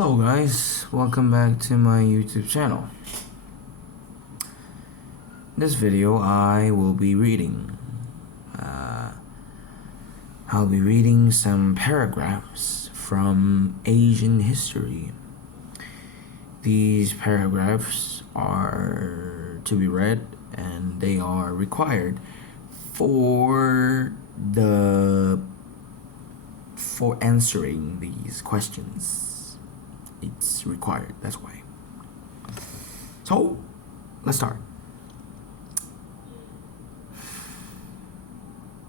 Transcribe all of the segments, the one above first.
Hello guys, welcome back to my YouTube channel. In this video I will be reading I'll be reading some paragraphs from Asian history. These paragraphs are to be read and they are required for answering these questions. It's required, that's why. So, let's start.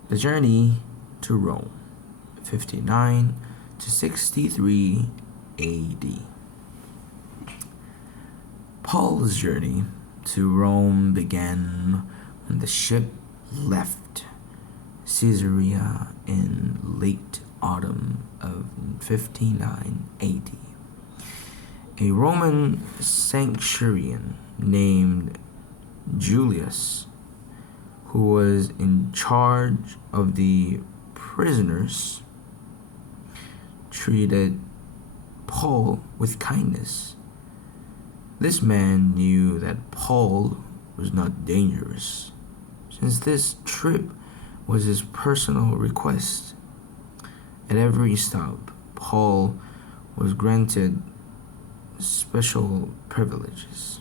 The journey to Rome, 59 to 63 AD. Paul's journey to Rome began when the ship left Caesarea in late autumn of 59 AD. A Roman centurion named Julius, who was in charge of the prisoners, treated Paul with kindness. This man knew that Paul was not dangerous, since this trip was his personal request. At every stop, Paul was granted special privileges.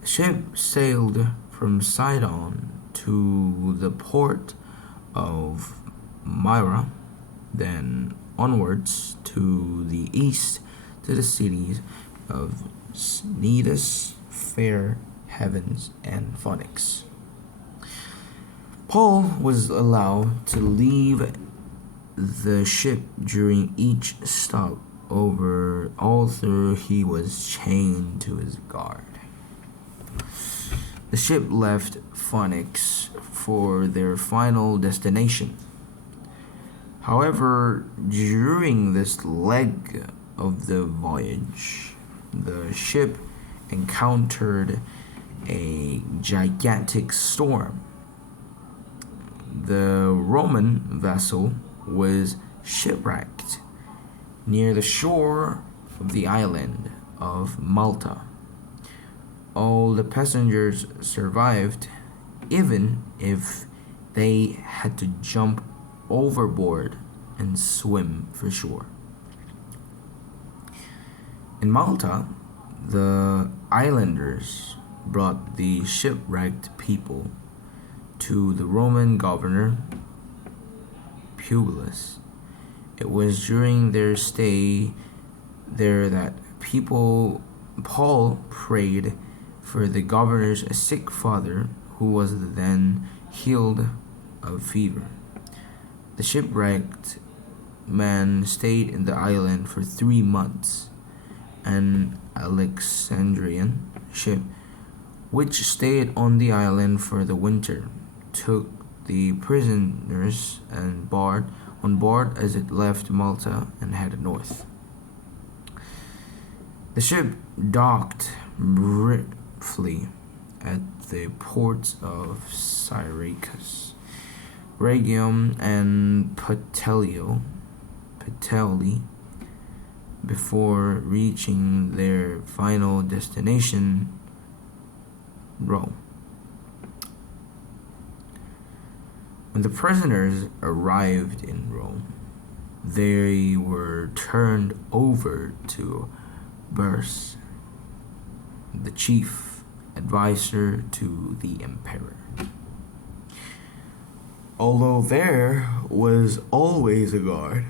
The ship sailed from Sidon to the port of Myra, then onwards to the east to the cities of Cnidus, Fair Havens, and Phoenix. Paul was allowed to leave the ship during each stop although he was chained to his guard. The ship left Phoenix for their final destination. However, during this leg of the voyage, the ship encountered a gigantic storm. The Roman vessel was shipwrecked near the shore of the island of Malta. All the passengers survived, even if they had to jump overboard and swim for shore. In Malta, the islanders brought the shipwrecked people to the Roman governor Publius. It was during their stay there that Paul prayed for the governor's sick father, who was then healed of fever. The shipwrecked man stayed in the island for 3 months. An Alexandrian ship, which stayed on the island for the winter, took the prisoners on board as it left Malta and headed north. The ship docked briefly at the ports of Syracuse, Rhegium, and Puteoli before reaching their final destination, Rome. When the prisoners arrived in Rome, they were turned over to Burrus, the chief advisor to the emperor. Although there was always a guard,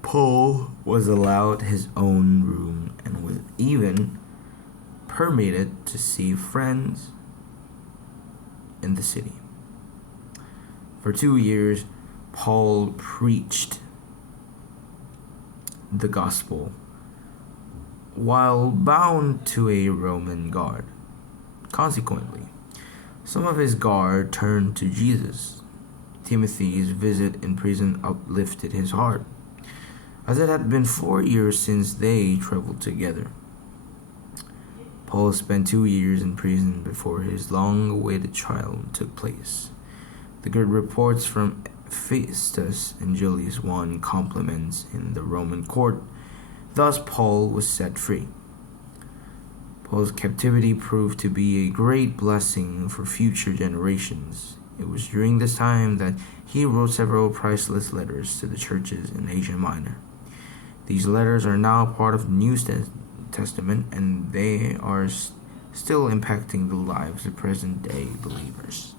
Paul was allowed his own room and was even permitted to see friends in the city. For 2 years, Paul preached the gospel while bound to a Roman guard. Consequently, some of his guard turned to Jesus. Timothy's visit in prison uplifted his heart, as it had been 4 years since they traveled together. Paul spent 2 years in prison before his long-awaited trial took place. The good reports from Festus and Julius won compliments in the Roman court. Thus, Paul was set free. Paul's captivity proved to be a great blessing for future generations. It was during this time that he wrote several priceless letters to the churches in Asia Minor. These letters are now part of the New Testament, and they are still impacting the lives of present day believers.